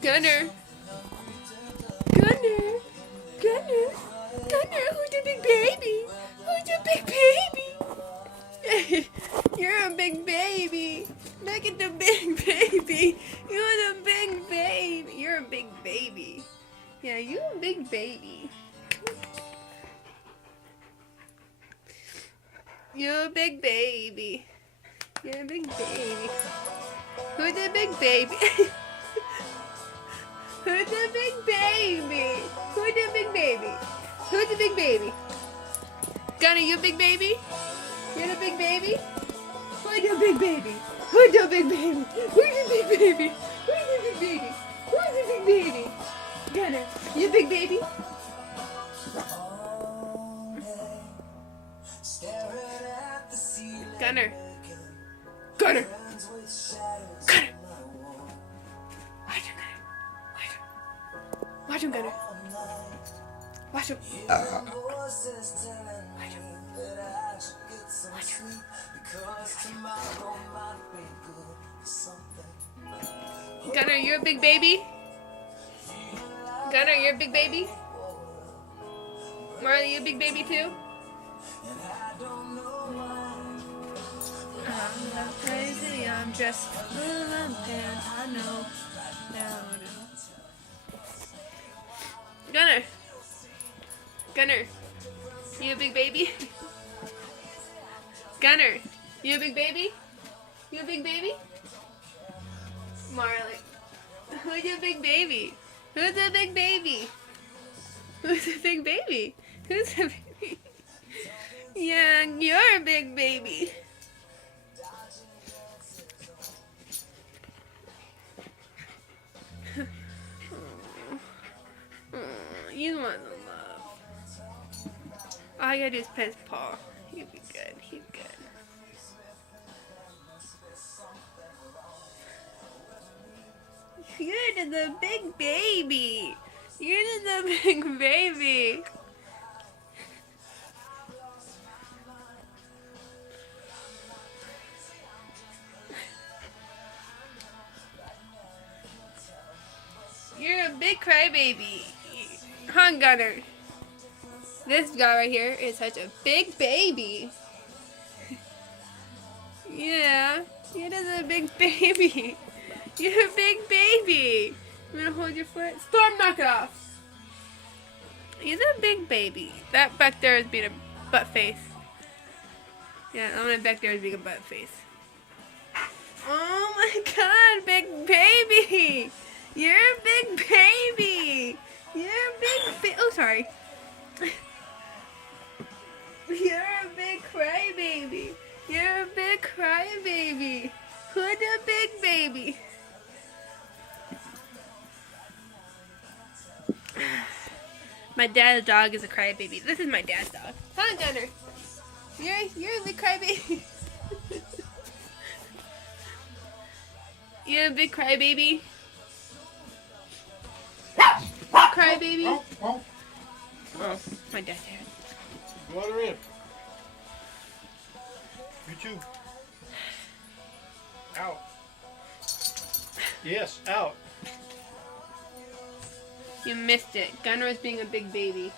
Gunner. Gunner. Gunner. Gunner, who's the big baby? Who's the big baby? You're a big baby. Look at the big baby. You're the big baby. You're a big baby. Yeah, you're a big baby. You're a big baby. You're a big baby. Who's the big baby? Who's the big baby? Who's the big baby? Who's the big baby? Gunner, you a big baby? You're the big baby? Who's the big baby? Who's the big baby? Who's the big baby? Who's the big baby? Who's the big baby? Gunner, you a big baby? Gunner. Gunner. Gunner. Watch him, Gunner. Watch him. Watch him. Watch him. Watch him. Gunner, you're a big baby? Gunner, you're a big baby? Marley, you a big baby too? I'm not crazy, I'm just I know. Gunner. Gunner. You a big baby? Gunner. You a big baby? You a big baby? Marley. Who's your big baby? Who's the big baby? Who's the big baby? Who's the baby? Yeah, you're a big baby. You want the love. All you gotta do is pet his paw. He'll be good. He's good. You're the big baby. You're the big baby. You're a big crybaby. Huh, Gunner? This guy right here is such a big baby. Yeah, you're just a big baby. You're a big baby. I'm gonna hold your foot. Storm, knock it off. He's a big baby. That back there is being a butt face. Yeah, I'm gonna back there is being a butt face. Oh my god, big baby! You're a big baby! You're a big oh, sorry. You're a big crybaby. You're a big crybaby. Who's a big baby? My dad's dog is a crybaby. This is my dad's dog. Huh, Gunner? You're a big crybaby. You're a big crybaby. Crybaby. Oh, My dad's here. go let her in. You too. Out. Yes, out. You missed it. Gunner was being a big baby.